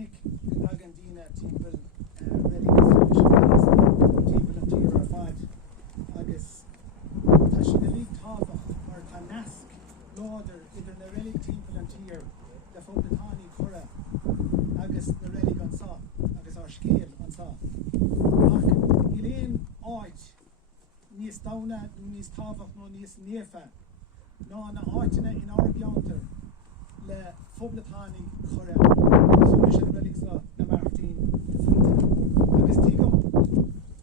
Finnick Gandina Timpel Relic Timpel and Tira Fad Agus Tashinalik Tavach or Tanask Lauder either the Relic Timpel and Tira the Fobitani Kura Agus the Relic on Sa Agus our scale on Sa Elaine Art Nis Dauna Nis Tavach no Nis Nefa no na Artina in our Beyonder Le Fobitani Kura Solution Relics na Martin Agus Tigum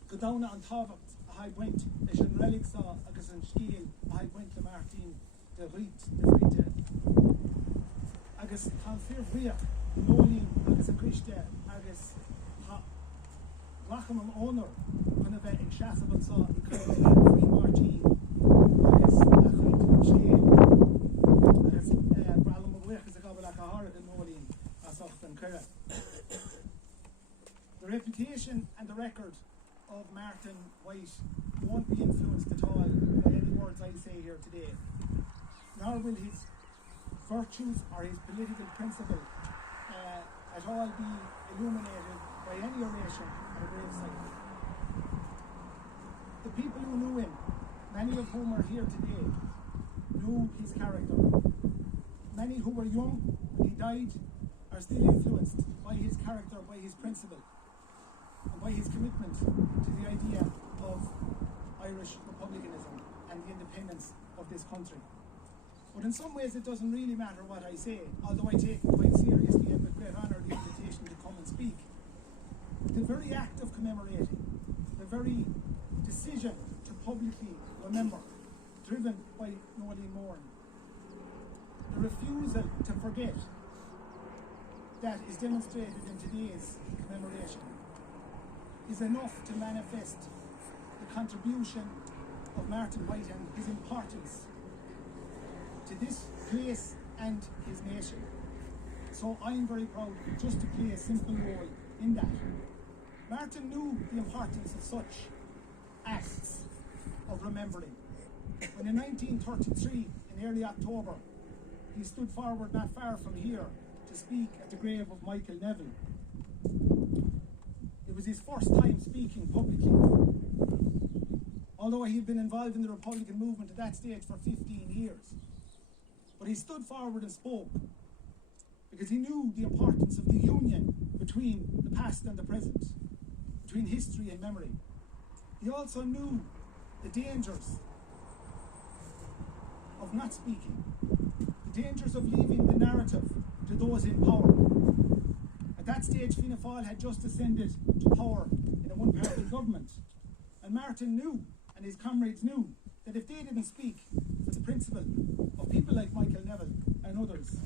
Godauna an Tavach a high point is an Relics agus an scale a high point le Martin de Rite de Frite agus han fear via Nolin agus a Christe agus ha Lacham an honor when a vet in Shasabon saw in Free Martin agus a Chit Shale agus Bralam of Wech is a gobble like a horror in Nolin as often Kura. The reputation and the record of Martin White won't be influenced at all by any words I say here today, nor will his virtues or his political principle at all be illuminated by any oration at a gravesite. The people who knew him, many of whom are here today, knew his character. Many who were young when he died are still influenced by his character, by his principle, and by his commitment to the idea of Irish republicanism and the independence of this country. But in some ways it doesn't really matter what I say, although I take it quite seriously and with great honour the invitation to come and speak. The very act of commemorating, the very decision to publicly remember, driven by Nolene Moran, the refusal to forget, that is demonstrated in today's commemoration, is enough to manifest the contribution of Martin White and his importance to this place and his nation. So I'm very proud just to play a simple role in that. Martin knew the importance of such acts of remembering. When in 1933, in early October, he stood forward not far from here to speak at the grave of Michael Neville. It was his first time speaking publicly, although he had been involved in the Republican movement at that stage for 15 years. But he stood forward and spoke because he knew the importance of the union between the past and the present, between history and memory. He also knew the dangers of not speaking, the dangers of leaving the narrative to those in power. At that stage, Fianna Fáil had just ascended to power in a one-party government, and Martin knew, and his comrades knew, that if they didn't speak for the principle of people like Michael Neville and others,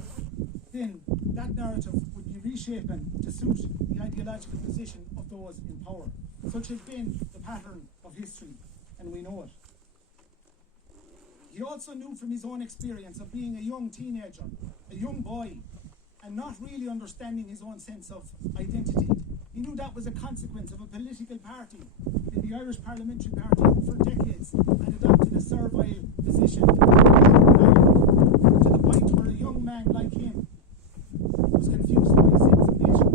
then that narrative would be reshapen to suit the ideological position of those in power. Such has been the pattern of history, and we know it. He also knew from his own experience of being a young teenager, a young boy, and not really understanding his own sense of identity. He knew that was a consequence of a political party, in the Irish Parliamentary Party, who for decades had adopted a servile position to the point where a young man like him was confused by his sense of nation.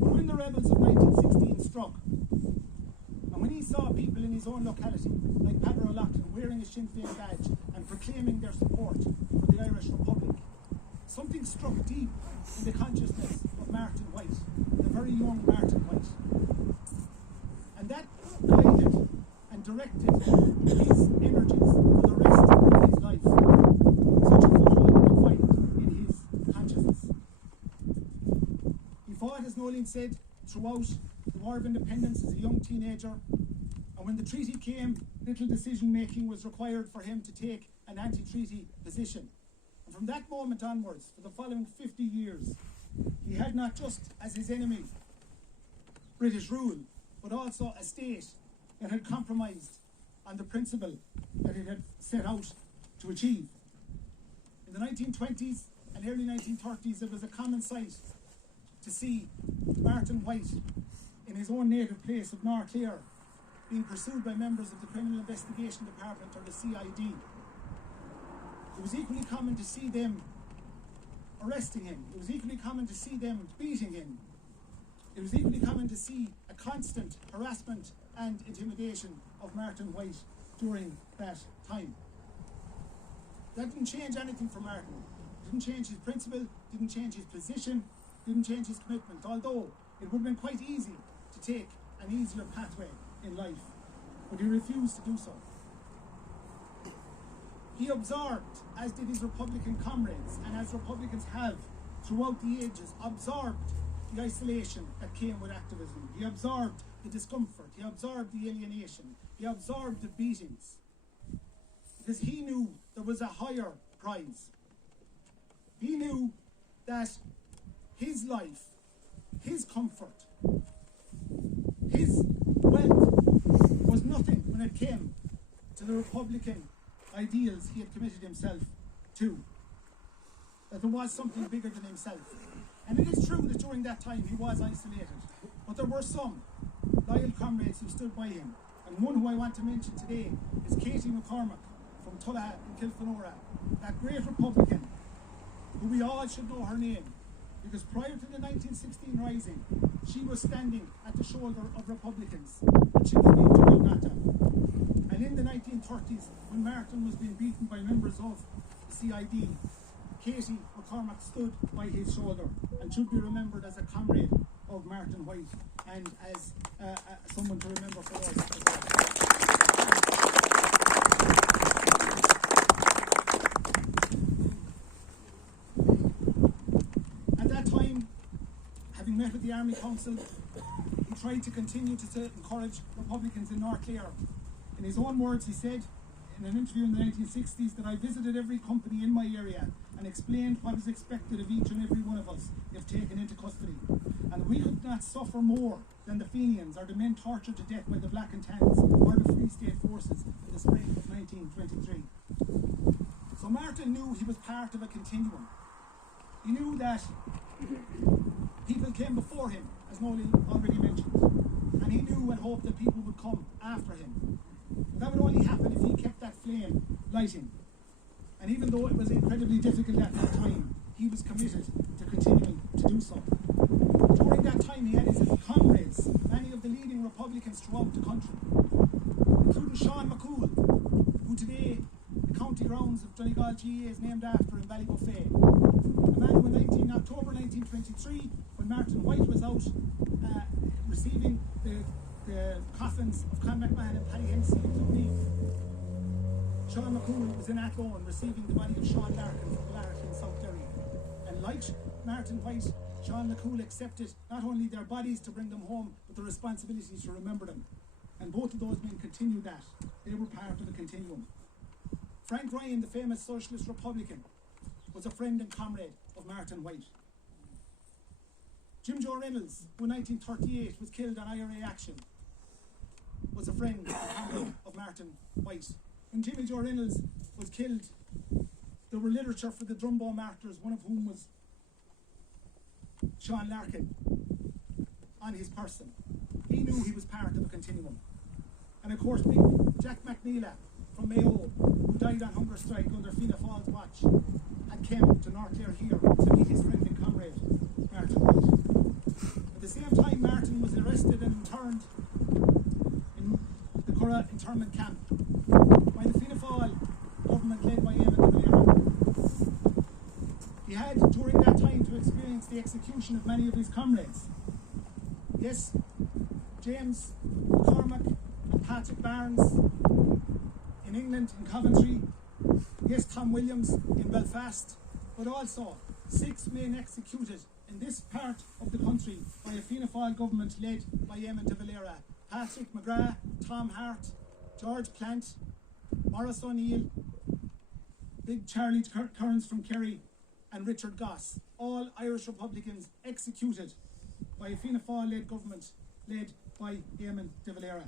But when the rebels of 1916 struck, and when he saw people in his own locality, like Peadar O'Loughlin, wearing a Sinn Féin badge and proclaiming their support for the Irish Republic, something struck deep in the consciousness of Martin White, the very young Martin White. And that guided and directed his energies for the rest of his life. Such a photo you can find in his consciousness. He fought, as Nolene said, throughout the War of Independence as a young teenager, and when the treaty came, little decision making was required for him to take an anti-treaty position. And from that moment onwards, for the following 50 years, he had not just as his enemy British rule, but also a state that had compromised on the principle that it had set out to achieve. In the 1920s and early 1930s, it was a common sight to see Martin White in his own native place of North Clare being pursued by members of the Criminal Investigation Department, or the CID. It was equally common to see them arresting him. It was equally common to see them beating him It was equally common to see a constant harassment and intimidation of Martin White during that time. That didn't change anything for Martin. Didn't change his principle, didn't change his position, didn't change his commitment, although it would have been quite easy to take an easier pathway in life, but he refused to do so. He absorbed, as did his Republican comrades, and as Republicans have throughout the ages, absorbed the isolation that came with activism. He absorbed the discomfort, he absorbed the alienation, he absorbed the beatings, because he knew there was a higher prize. He knew that his life, his comfort, his wealth was nothing when it came to the Republican ideals he had committed himself to. That there was something bigger than himself. And it is true that during that time he was isolated, but there were some loyal comrades who stood by him. And one who I want to mention today is Katie McCormack from Tulla in Kilfenora, that great Republican, who we all should know her name, because prior to the 1916 rising, she was standing at the shoulder of Republicans, and she was being told not to. And in the 1930s, when Martin was being beaten by members of the CID, Katie McCormack stood by his shoulder and should be remembered as a comrade of Martin White and as someone to remember for us as well. At that time, having met with the Army Council, he tried to continue to encourage Republicans in North Clare. In his own words, he said in an interview in the 1960s that I visited every company in my area and explained what is expected of each and every one of us if taken into custody. And we could not suffer more than the Fenians or the men tortured to death by the Black and Tans or the Free State forces in the spring of 1923. So Martin knew he was part of a continuum. He knew that people came before him, as Nolan already mentioned, and he knew and hoped that people would come after him. But that would only happen if he kept that flame lighting. And even though it was incredibly difficult at that time, he was committed to continuing to do so. During that time, he had his comrades, many of the leading Republicans throughout the country, including Sean McCool, who today the county grounds of Donegal GA is named after in Ballybofey. A man who in October 1923, when Martin White was out receiving the coffins of Con McMahon and Paddy Hempsey in Cluny, Sean McCool was in Athlone receiving the body of Sean Larkin from Larkin in South Derry. And like Martin White, Sean McCool accepted not only their bodies to bring them home, but the responsibility to remember them. And both of those men continued that. They were part of a continuum. Frank Ryan, the famous socialist Republican, was a friend and comrade of Martin White. Jim Joe Reynolds, who in 1938 was killed on IRA action, was a friend and comrade of Martin White. When Jimmy Joe Reynolds was killed, there were literature for the Drumbo martyrs, one of whom was Sean Larkin, on his person. He knew he was part of a continuum. And of course, big Jack McNeila from Mayo, who died on hunger strike under Fianna Fáil's watch, had come to North Clare here to meet his friend and comrade, Martin White. At the same time, Martin was arrested and interned in the Curragh internment camp by the Fianna Fáil government led by Eamon de Valera. He had, during that time, to experience the execution of many of his comrades. Yes, James McCormack and Patrick Barnes in England, in Coventry. Yes, Tom Williams in Belfast. But also 6 men executed in this part of the country by a Fianna Fáil government led by Eamon de Valera. Patrick McGrath, Tom Hart, George Plant, Maurice O'Neill, Big Charlie Kearns from Kerry, and Richard Goss, all Irish Republicans executed by a Fianna Fáil-led government led by Eamon de Valera.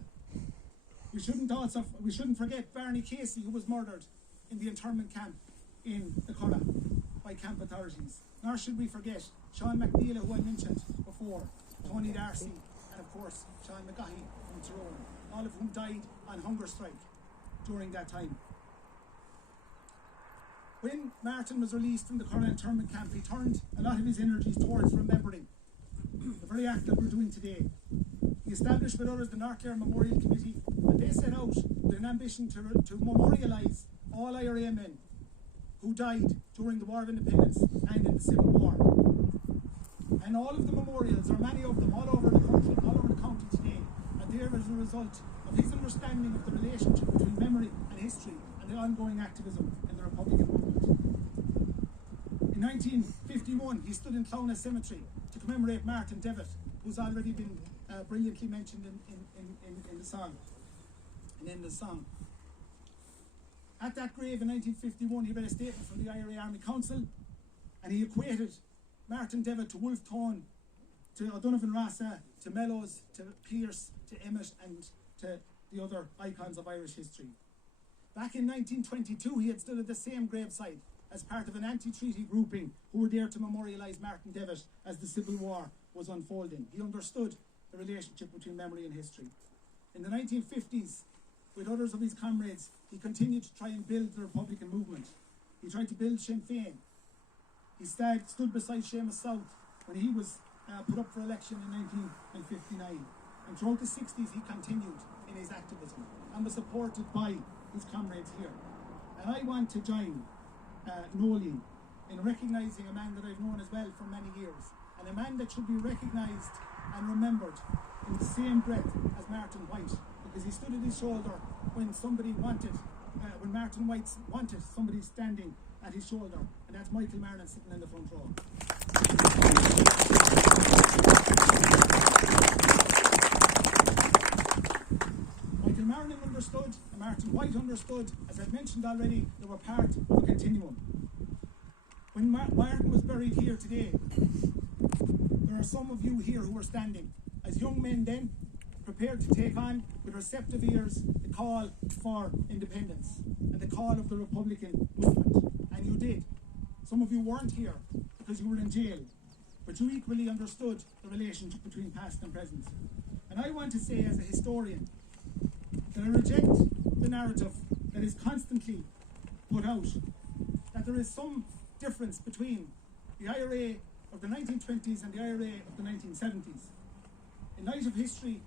We shouldn't forget Barney Casey, who was murdered in the internment camp in the Curragh by camp authorities. Nor should we forget Sean McNeil, who I mentioned before, Tony Darcy, and of course Sean McGahey from Tyrone, all of whom died on hunger strike during that time. When Martin was released from the Curragh internment camp, he turned a lot of his energies towards remembering the very act that we're doing today. He established with others the North Clare Memorial Committee, and they set out with an ambition to memorialise all IRA men who died during the War of Independence and in the Civil War. And all of the memorials, or many of them, all over the country, all over the county today, are there as a result of his understanding of the relationship between memory and history and the ongoing activism in the Republican movement. In 1951, he stood in Clonagh Cemetery to commemorate Martin Devitt, who's already been brilliantly mentioned in the song, and in the song. At that grave in 1951, he read a statement from the IRA Army Council, and he equated Martin Devitt to Wolfe Tone, to O'Donovan Rossa, to Mellows, to Pierce, to Emmett, and to the other icons of Irish history. Back in 1922, he had stood at the same graveside as part of an anti-treaty grouping who were there to memorialise Martin Devitt as the Civil War was unfolding. He understood the relationship between memory and history. In the 1950s, with others of his comrades, he continued to try and build the Republican movement. He tried to build Sinn Féin. He stood beside Seamus South when he was put up for election in 1959. And throughout the 60s, he continued in his activism and was supported by his comrades here. And I want to join Nolan in recognising a man that I've known as well for many years, and a man that should be recognised and remembered in the same breath as Martin White, because he stood at his shoulder when somebody wanted, when Martin White wanted somebody standing at his shoulder, and that's Michael Marnin sitting in the front row. Michael Marnin understood, and Martin White understood, as I've mentioned already, they were part of a continuum. When Martin was buried here today, there are some of you here who are standing as young men then, prepared to take on with receptive ears the call for independence and the call of the Republican movement. And you did. Some of you weren't here because you were in jail, but you equally understood the relationship between past and present. And I want to say as a historian that I reject the narrative that is constantly put out that there is some difference between the IRA of the 1920s and the IRA of the 1970s. In light of history,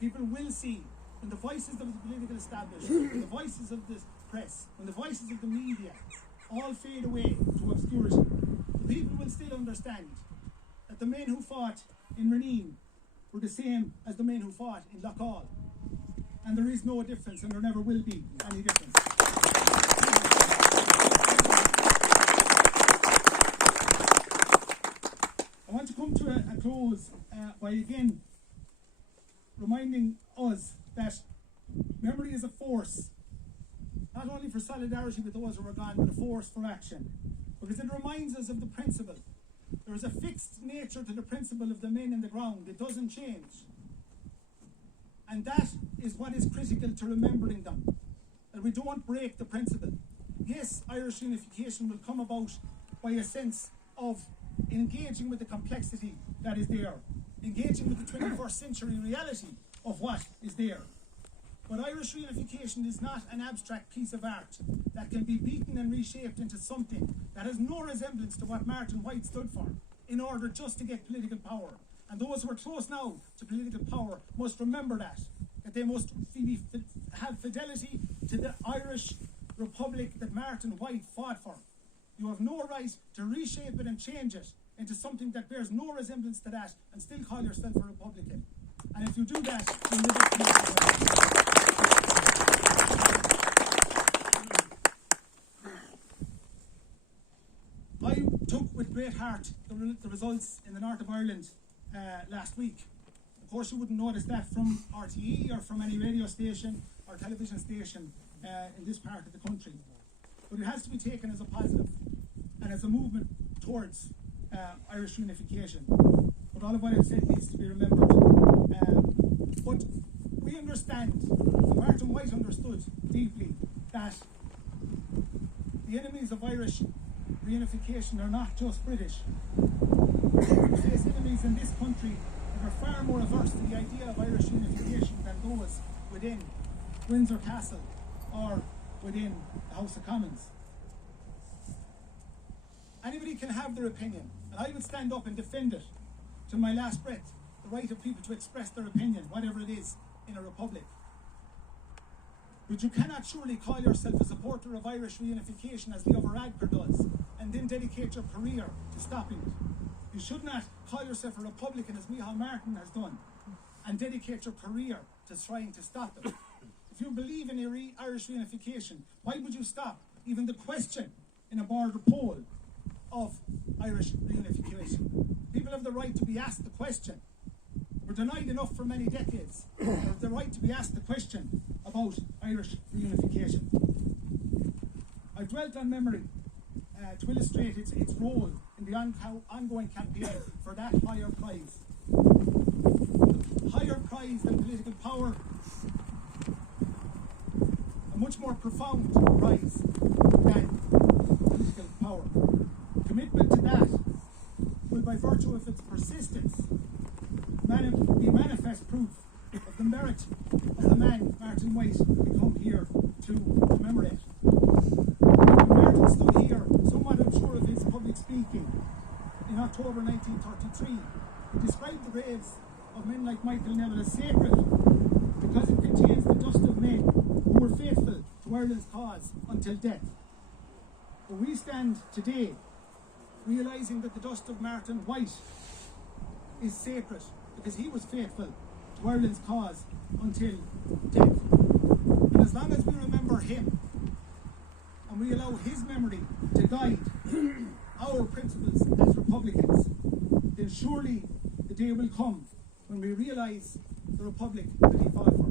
people will see when the voices of the political establishment, when the voices of the press, when the voices of the media all fade away to obscurity, the people will still understand that the men who fought in Reneen were the same as the men who fought in Loughgall. And there is no difference, and there never will be any difference. I want to come to a close by again reminding us that memory is a force, not only for solidarity with those who are gone, but a force for action. Because it reminds us of the principle. There is a fixed nature to the principle of the men in the ground. It doesn't change. And that is what is critical to remembering them. That we don't break the principle. Yes, Irish unification will come about by a sense of engaging with the complexity that is there, engaging with the 21st century reality of what is there. But Irish reunification is not an abstract piece of art that can be beaten and reshaped into something that has no resemblance to what Martin White stood for in order just to get political power. And those who are close now to political power must remember that they must have fidelity to the Irish Republic that Martin White fought for. You have no right to reshape it and change it into something that bears no resemblance to that and still call yourself a Republican. And if you do that, you'll live it. I took with great heart the results in the north of Ireland last week. Of course, you wouldn't notice that from RTE or from any radio station or television station in this part of the country. But it has to be taken as a positive and as a movement towards Irish unification. But all of what I've said needs to be remembered. But we understand, Martin White understood deeply, that the enemies of Irish reunification are not just British. We face enemies in this country that are far more averse to the idea of Irish unification than those within Windsor Castle or within the House of Commons. Anybody can have their opinion, and I would stand up and defend it. to my last breath, the right of people to express their opinion, whatever it is, in a republic. But you cannot surely call yourself a supporter of Irish reunification as Leo Varadkar does, and then dedicate your career to stopping it. You should not call yourself a Republican as Micheál Martin has done, and dedicate your career to trying to stop it. If you believe in Irish reunification, why would you stop even the question in a border poll of Irish reunification? People have the right to be asked the question. We're denied enough for many decades. They have the right to be asked the question about Irish reunification. I've dwelt on memory to illustrate its role in the ongoing campaign for that higher prize. Higher prize than political power, a much more profound prize than political power. Commitment to that will, by virtue of its persistence, be manifest proof of the merit of the man Martin White we come here to commemorate. When Martin stood here, somewhat unsure of his public speaking, in October 1933, he described the graves of men like Michael Neville as sacred because it contains the dust of men who were faithful to Ireland's cause until death. But we stand today realising that the dust of Martin White is sacred because he was faithful to Ireland's cause until death. And as long as we remember him and we allow his memory to guide our principles as Republicans, then surely the day will come when we realise the Republic that he fought for.